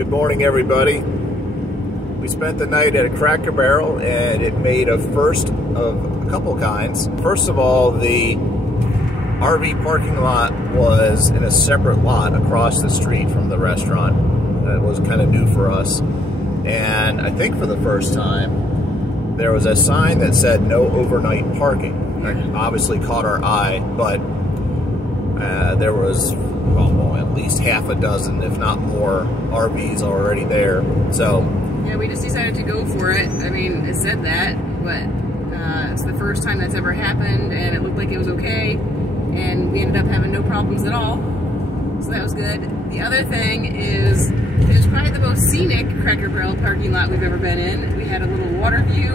Good morning, everybody. We spent the night at a Cracker Barrel, and it made a first of a couple kinds. First of all, the RV parking lot was in a separate lot across the street from the restaurant. It was kind of new for us. And I think for the first time, there was a sign that said no overnight parking. That obviously caught our eye, but there was well, at least half a dozen, if not more, RVs already there. So yeah, we just decided to go for it. I mean, it said that, but it's the first time that's ever happened, and it looked like it was okay, and we ended up having no problems at all. So that was good. The other thing is, it was probably the most scenic Cracker Barrel parking lot we've ever been in. We had a little water view,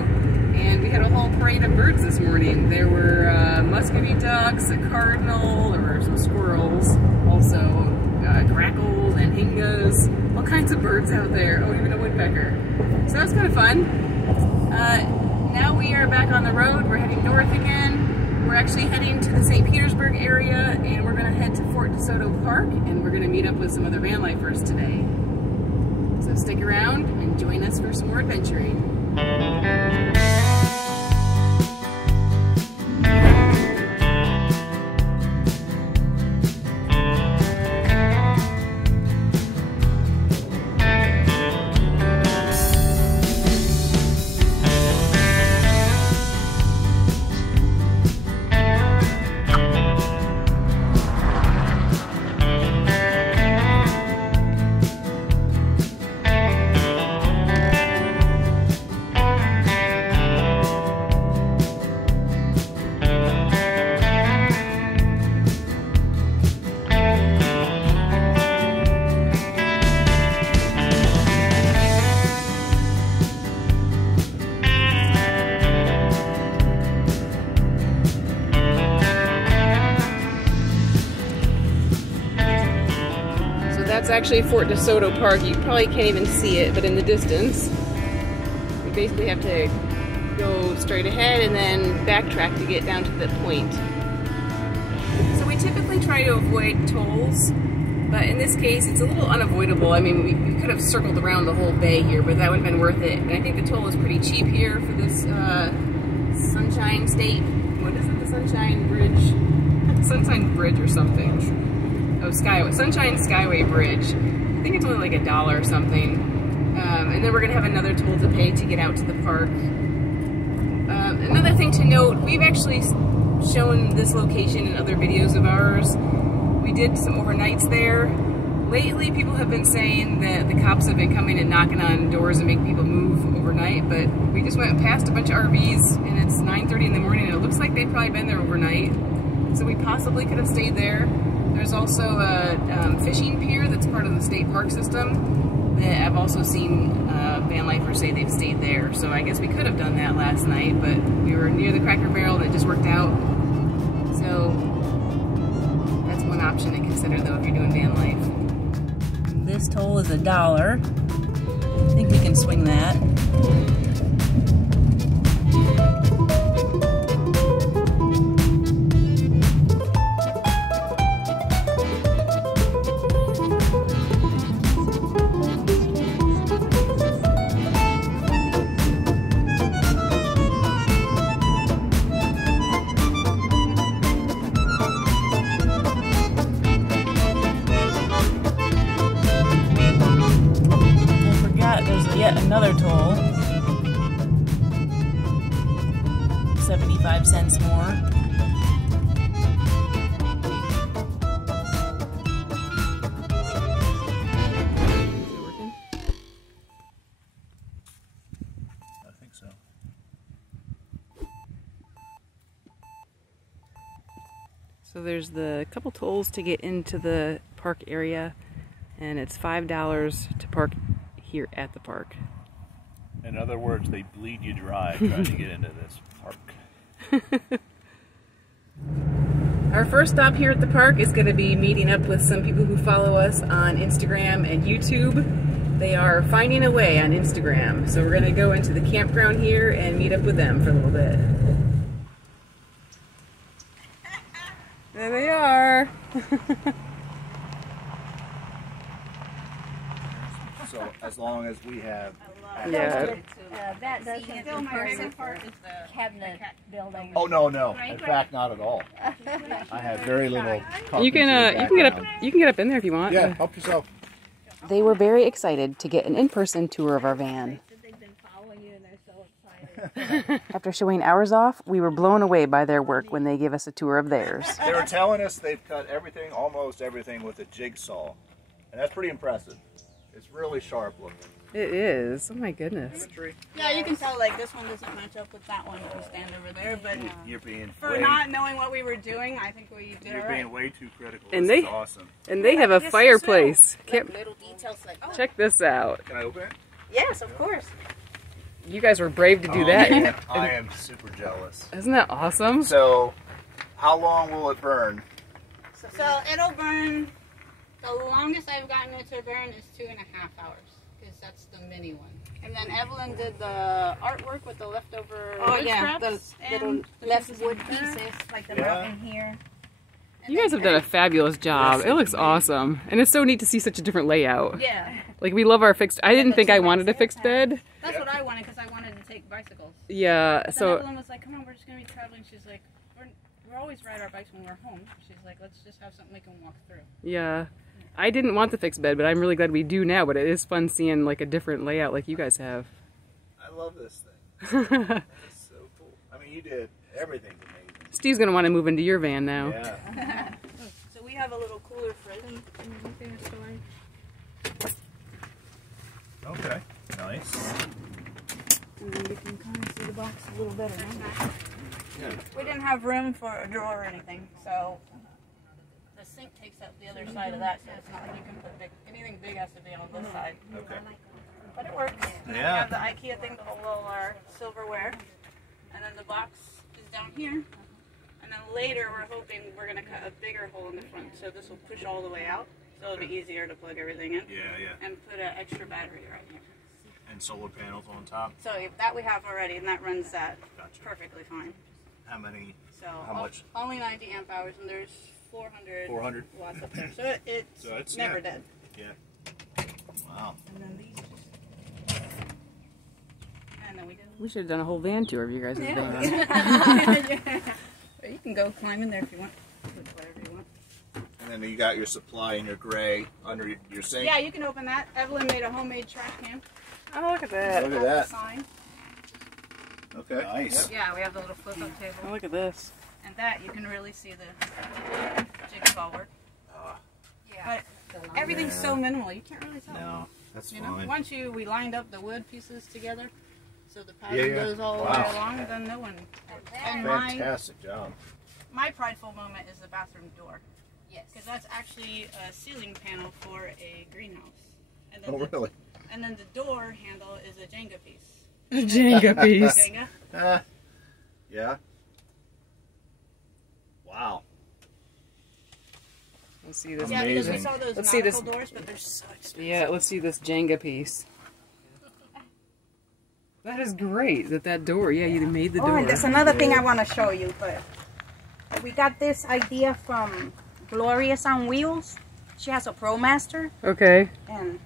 and we had a whole parade of birds this morning. There were muscovy ducks, a cardinal, there were some squirrels, also grackles and hingas, all kinds of birds out there. Oh, even a woodpecker. So that was kind of fun. Now we are back on the road. We're heading north again. We're actually heading to the St. Petersburg area, and we're going to head to Fort DeSoto Park, and we're going to meet up with some other van lifers today. So stick around and join us for some more adventuring. That's actually Fort DeSoto Park. You probably can't even see it, but in the distance. We basically have to go straight ahead and then backtrack to get down to the point. So we typically try to avoid tolls, but in this case it's a little unavoidable. I mean, we could have circled around the whole bay here, but that would have been worth it. And I think the toll is pretty cheap here for this Sunshine State. What is it? The Sunshine Bridge? Sunshine Bridge or something. Oh, Sunshine Skyway Bridge. I think it's only like $1 or something. And then we're gonna have another toll to pay to get out to the park. Another thing to note, we've actually shown this location in other videos of ours. We did some overnights there. Lately, people have been saying that the cops have been coming and knocking on doors and making people move overnight, but we just went past a bunch of RVs and it's 9:30 in the morning and it looks like they've probably been there overnight. So we possibly could have stayed there. There's also a fishing pier that's part of the state park system that I've also seen van lifers say they've stayed there. So I guess we could have done that last night, but we were near the Cracker Barrel and it just worked out. So that's one option to consider though if you're doing van life. This toll is $1. I think we can swing that. Yet another toll, 75 cents more. Is it working? I think so. So there's the couple tolls to get into the park area, and it's $5 to park here at the park. In other words, they bleed you dry trying to get into this park. Our first stop here at the park is going to be meeting up with some people who follow us on Instagram and YouTube. They are Finding a Way on Instagram. So we're going to go into the campground here and meet up with them for a little bit. There they are. So as long as we have. Yeah. That doesn't part is the cabinet building. Oh no. In fact, not at all. I have very little. You can get up in there if you want. Yeah, help yourself. They were very excited to get an in-person tour of our van. They've been following you and they're so excited. After showing ours off, we were blown away by their work when they gave us a tour of theirs. They were telling us they've cut everything, almost everything, with a jigsaw, and that's pretty impressive. It's really sharp looking. It is. Oh my goodness. Yeah, you can tell like this one doesn't match up with that one if you stand over there, but You're being for not knowing what we were doing, I think we did You're all being right. way too critical. And this they- is awesome. And they have a fireplace. Like little details like Check this out. Can I open it? yes, of course. You guys were brave to do that. Man, I am super jealous. Isn't that awesome? So, how long will it burn? So it'll burn. The longest I've gotten it to burn is 2.5 hours because that's the mini one. And then Evelyn did the artwork with the leftover wood scraps and Left wood pieces, like the mountain here. You guys have done a fabulous job. It looks awesome. And it's so neat to see such a different layout. yeah. Like, we love our fixed... I didn't think I wanted a fixed bed. That's what I wanted because I wanted to take bicycles. Yeah, Then so... Evelyn was like, "Come on, we're just gonna be traveling." She's like, "We're always ride our bikes when we're home." She's like, "Let's just have something we can walk through." Yeah. I didn't want the fixed bed, but I'm really glad we do now. But it is fun seeing, like, a different layout like you guys have. I love this thing. It's so cool. I mean, you did everything's amazing. Steve's going to want to move into your van now. Yeah. So we have a little cooler fridge in the story. Okay. Nice. And then you can kind of see the box a little better now. We didn't have room for a drawer or anything, so the sink takes up the other side of that, so it's not like you can put anything big has to be on this side. Okay. But it works. And then Yeah. we have the IKEA thing to hold all our silverware. And then the box is down here. And then later we're hoping we're going to cut a bigger hole in the front, so this will push all the way out. So it'll be easier to plug everything in. Yeah. And put an extra battery right here. And solar panels on top. So if that we have already, and that runs that Gotcha. perfectly fine. How many? So How much? Only 90 amp hours, and there's 400 watts up there. So it's never dead. Yeah. Wow. And then these just... And then we did... We should have done a whole van tour of you guys' van. But you can go climb in there if you want. Put whatever you want. And then you got your supply in your gray under your sink. Yeah, you can open that. Evelyn made a homemade trash can. Oh, look at that. Look at That's that. the sign. Okay. Nice. Yeah, we have the little flip-up table. Oh, look at this. And that, you can really see the jigsaw work. But everything's so minimal, you can't really tell. No, that's You know, fine. once we lined up the wood pieces together, so the pattern goes all the way along, then no one. And Fantastic job. my prideful moment is the bathroom door. Yes. Because that's actually a ceiling panel for a greenhouse. And then Oh, really? And then the door handle is a Jenga piece. A Jenga piece. Jenga. Yeah. Wow. Let's see this. Yeah, because we Amazing. saw those Let's see nautical this. doors, but they're so expensive. Yeah, let's see this Jenga piece. That is great. That door. Yeah, you made the Oh, door. and there's another thing I want to show you, but we got this idea from Glorious on Wheels. She has a ProMaster, Okay. and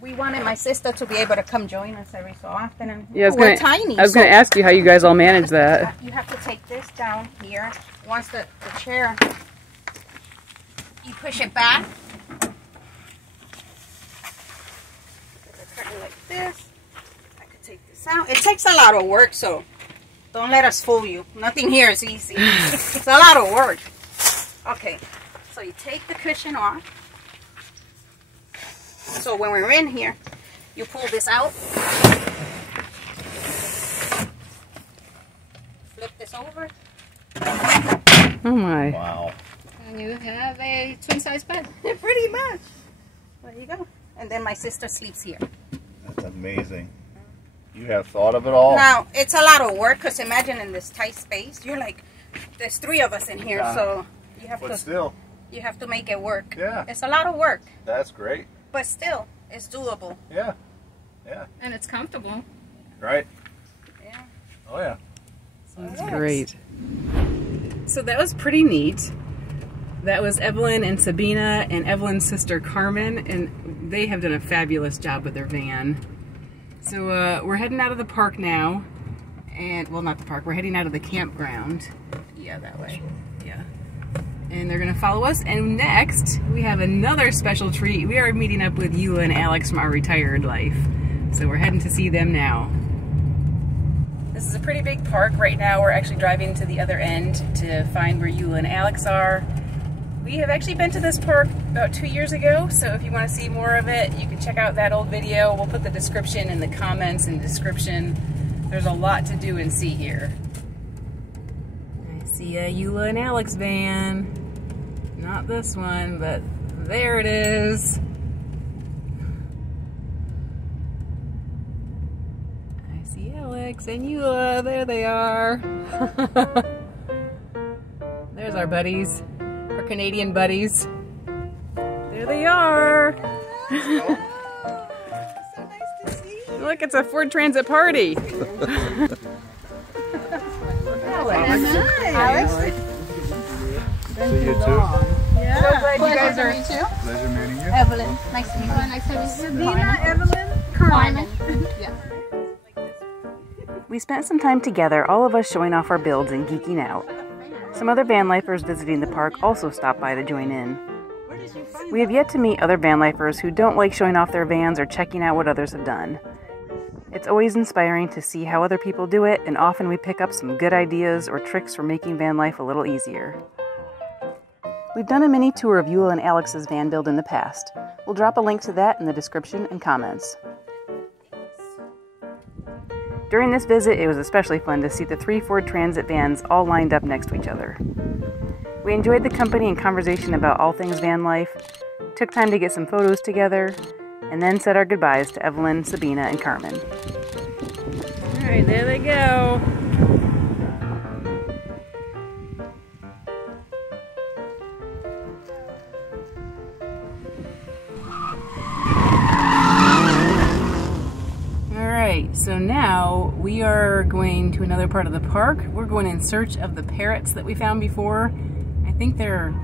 we wanted my sister to be able to come join us every so often. And Yeah, we're tiny. I was so gonna ask you how you guys all manage that. you have to take this down here. Once the chair, you push it back. Like this. I could take this out. It takes a lot of work, so don't let us fool you. Nothing here is easy. It's a lot of work. Okay, so you take the cushion off. So when we're in here, you pull this out. Flip this over. Oh my. Wow. And you have a twin-size bed. Pretty much. There you go. And then my sister sleeps here. That's amazing. You have thought of it all? Now, it's a lot of work because imagine in this tight space, you're like, there's 3 of us in here, so you have But still, you have to make it work. Yeah. It's a lot of work, that's great. but still, it's doable. Yeah. Yeah. And it's comfortable. Right? Yeah. Oh, yeah. That's great. So that was pretty neat. That was Evelyn and Sabina and Evelyn's sister Carmen, and they have done a fabulous job with their van. So we're heading out of the park now, and well, not the park, we're heading out of the campground. Yeah, that way. Yeah. And they're gonna follow us, and next we have another special treat. We are meeting up with Eula and Alex from Our Retired Life. So we're heading to see them now. This is a pretty big park. Right now we're actually driving to the other end to find where Eula and Alex are. We have actually been to this park about 2 years ago, so if you want to see more of it, you can check out that old video. We'll put the description in the comments and description. There's a lot to do and see here. I see a Eula and Alex van. Not this one, but there it is. I see Alex and Eula. There they are. There's our buddies. Our Canadian buddies. There they are. So nice to see you. Look, it's a Ford Transit party. Alex. See you too. Yeah. So glad you guys are. Pleasure meeting you. Evelyn. Nice to meet you. Nice to meet you. Sabina, Evelyn, Carmen. We spent some time together, all of us showing off our builds and geeking out. Some other van lifers visiting the park also stopped by to join in. We have yet to meet other van lifers who don't like showing off their vans or checking out what others have done. It's always inspiring to see how other people do it, and often we pick up some good ideas or tricks for making van life a little easier. We've done a mini tour of Eula and Alex's van build in the past. We'll drop a link to that in the description and comments. During this visit, it was especially fun to see the 3 Ford Transit vans all lined up next to each other. We enjoyed the company and conversation about all things van life, took time to get some photos together, and then said our goodbyes to Evelyn, Sabina, and Carmen. Alright, there they go. So now we are going to another part of the park. We're going in search of the parrots that we found before. I think they're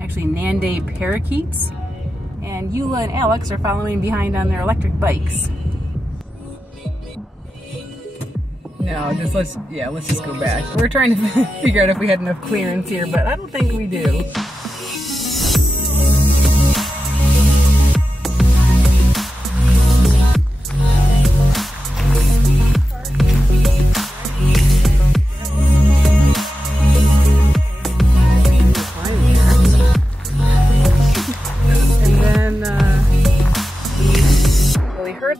actually Nande parakeets. And Eula and Alex are following behind on their electric bikes. No, let's just go back. We're trying to figure out if we had enough clearance here, but I don't think we do.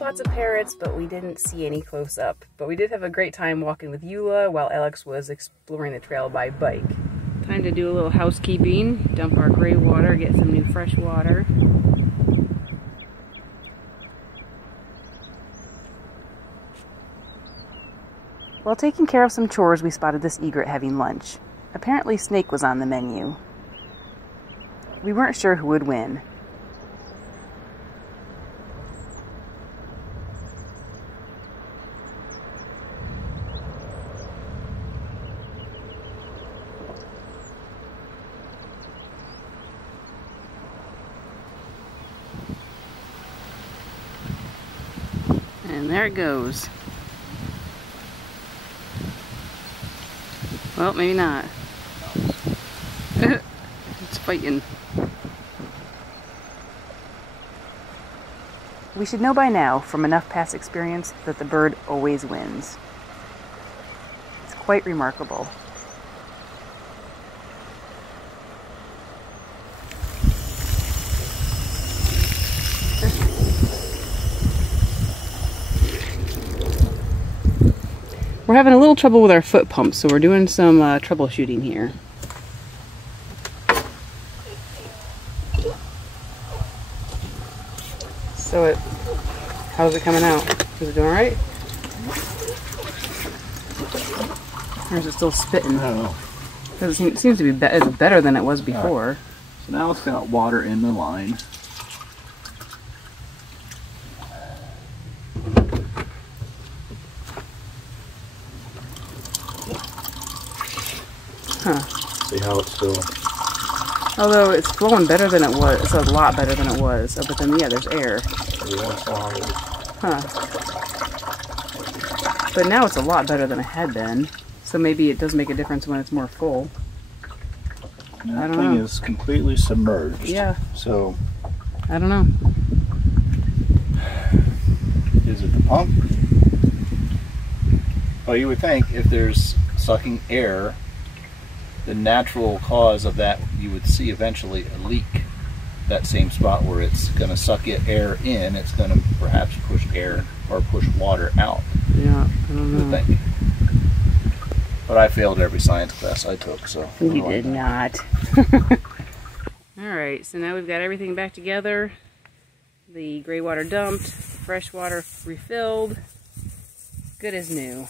Lots of parrots, but we didn't see any close up. But we did have a great time walking with Eula while Alex was exploring the trail by bike. Time to do a little housekeeping, dump our gray water, get some new fresh water. While taking care of some chores, we spotted this egret having lunch. Apparently snake was on the menu. We weren't sure who would win. And there it goes. Well, maybe not. It's fighting. We should know by now, from enough past experience, that the bird always wins. It's quite remarkable. We're having a little trouble with our foot pump, so we're doing some troubleshooting here. So how's it coming out? Is it doing alright? Or is it still spitting? I don't know. It seems to be it's better than it was before. Right. So now it's got water in the line. Huh. See how it's doing. Although it's flowing better than it was. It's a lot better than it was. Oh, but then, yeah, there's air. Huh. But now it's a lot better than it had been. So maybe it does make a difference when it's more full. That thing is completely submerged. Yeah. So, I don't know. is it the pump? Well, you would think if there's sucking air, the natural cause of that, you would see eventually a leak. That same spot where it's going to suck air in, it's going to perhaps push air or push water out. Yeah, I don't know. You would think. But I failed every science class I took, so. You did not. Alright, so now we've got everything back together. The gray water dumped, fresh water refilled. Good as new.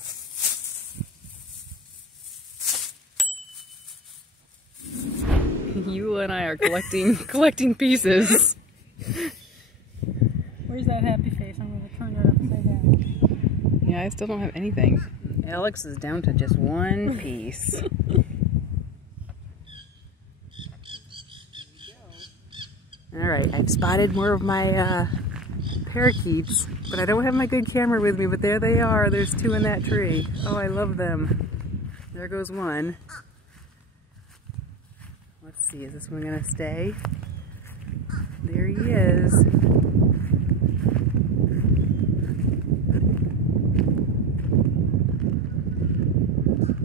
You and I are collecting pieces. Where's that happy face? I'm going to turn it upside down. Yeah, I still don't have anything. Alex is down to just one piece. Alright, I've spotted more of my parakeets, but I don't have my good camera with me, but there they are. There's two in that tree. Oh, I love them. There goes one. Let's see, is this one gonna stay? There he is.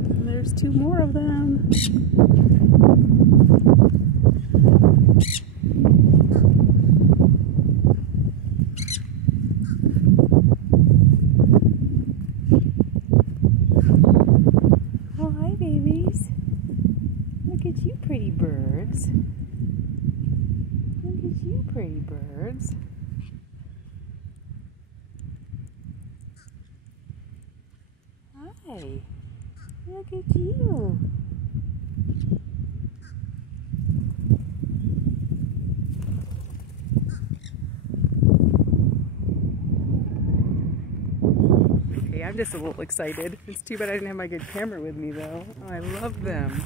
And there's two more of them. Oh, hi babies. Look at you pretty birds. Look at you pretty birds. Hi. Look at you. Okay, I'm just a little excited. It's too bad I didn't have my good camera with me though. Oh, I love them.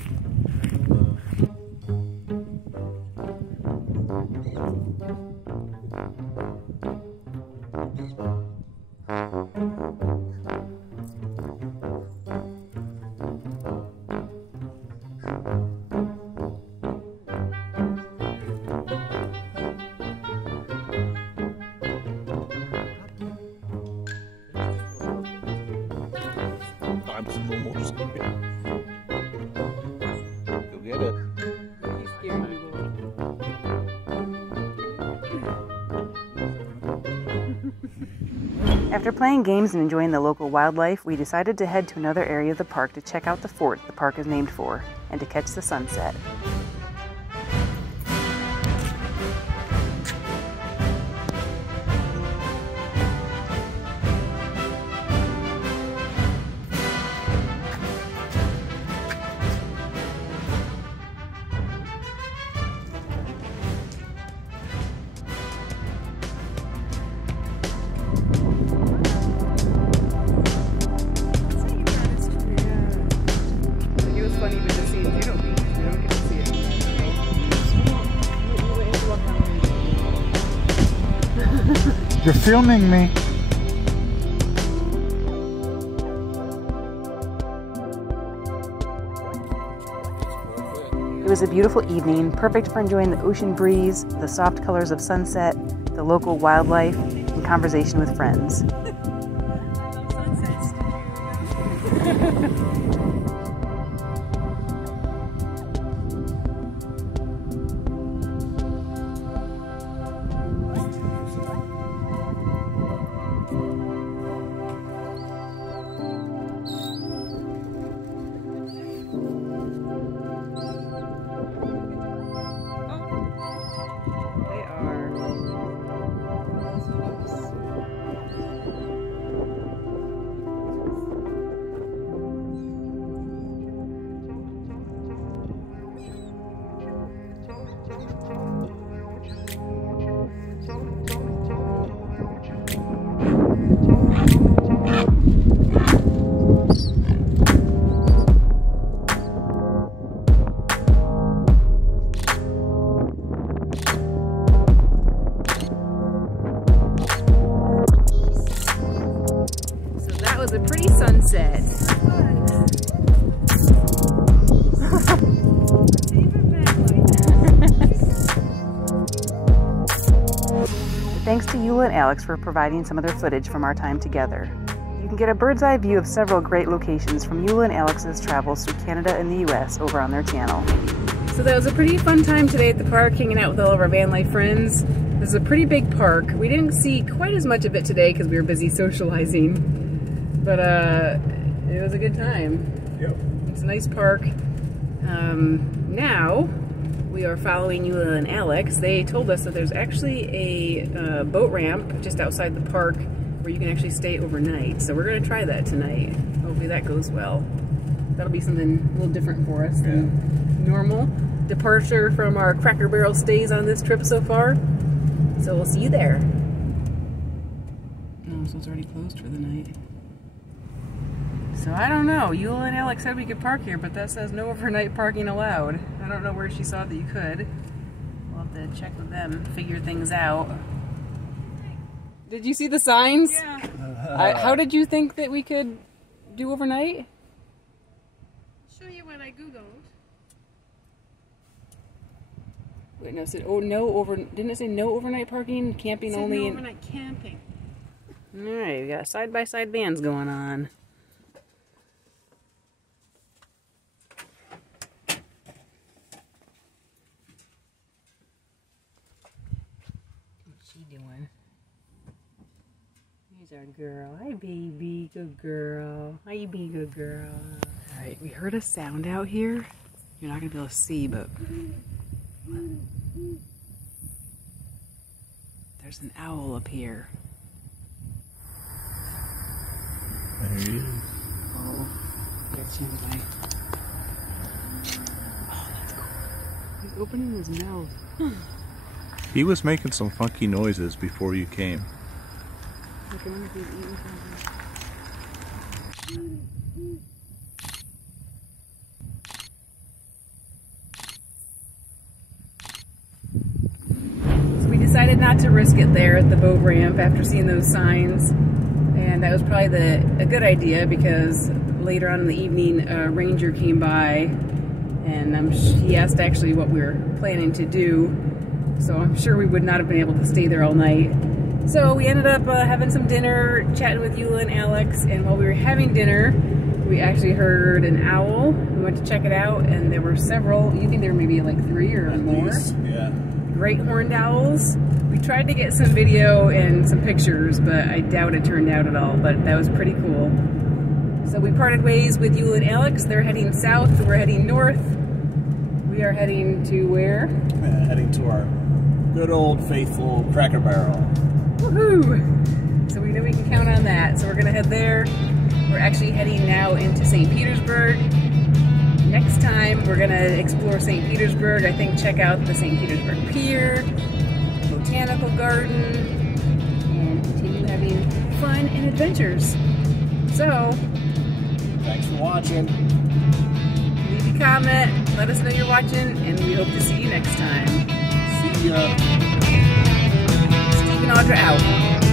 Go get it. After playing games and enjoying the local wildlife, we decided to head to another area of the park to check out the fort the park is named for, and to catch the sunset. You're filming me. It was a beautiful evening, perfect for enjoying the ocean breeze, the soft colors of sunset, the local wildlife, and conversation with friends. pretty sunset. Thanks to Eula and Alex for providing some of their footage from our time together. You can get a bird's eye view of several great locations from Eula and Alex's travels through Canada and the US over on their channel. So that was a pretty fun time today at the park, hanging out with all of our van life friends. This is a pretty big park. We didn't see quite as much of it today because we were busy socializing, but it was a good time. Yep. It's a nice park. Now we are following Eula and Alex. They told us that there's actually a boat ramp just outside the park where you can actually stay overnight. So we're going to try that tonight. Hopefully that goes well. That'll be something a little different for us than normal. Departure from our Cracker Barrel stays on this trip so far. So we'll see you there. Oh, so it's already closed for the night. So I don't know. Eula and Alex said we could park here, but that says no overnight parking allowed. I don't know where she saw that you could. We'll have to check with them, figure things out. Did you see the signs? Yeah. How did you think that we could do overnight? Show you what I googled. Wait, no, it said, oh, didn't it say no overnight parking? Camping only? No overnight camping. Alright, we got side-by-side vans going on. What's she doing? Here's our girl. Hi, baby. Good girl. How you being, good girl? Alright, we heard a sound out here. You're not going to be able to see, but... There's an owl up here. There he is. Oh, that's him, like. Oh, that's cool. He's opening his mouth. He was making some funky noises before you came. I can wonder if he's eating something. Decided not to risk it there at the boat ramp after seeing those signs, and that was probably a good idea because later on in the evening a ranger came by and he asked actually what we were planning to do, so I'm sure we would not have been able to stay there all night. So we ended up having some dinner, chatting with Eula and Alex, and while we were having dinner we actually heard an owl. We went to check it out and there were several. You think there were maybe like 3 or more? Yeah. Great horned owls. We tried to get some video and some pictures, but I doubt it turned out at all, but that was pretty cool. So we parted ways with Eula and Alex. They're heading south, we're heading north. We are heading to where? Heading to our good old faithful Cracker Barrel. Woohoo! So we know we can count on that. So we're gonna head there. We're actually heading now into St. Petersburg. Next time we're gonna explore St. Petersburg. I think check out the St. Petersburg Pier, Botanical Garden, and continue having fun and adventures. So, Thanks for watching. leave a comment, let us know you're watching, and we hope to see you next time. See ya. Steve and Audra out.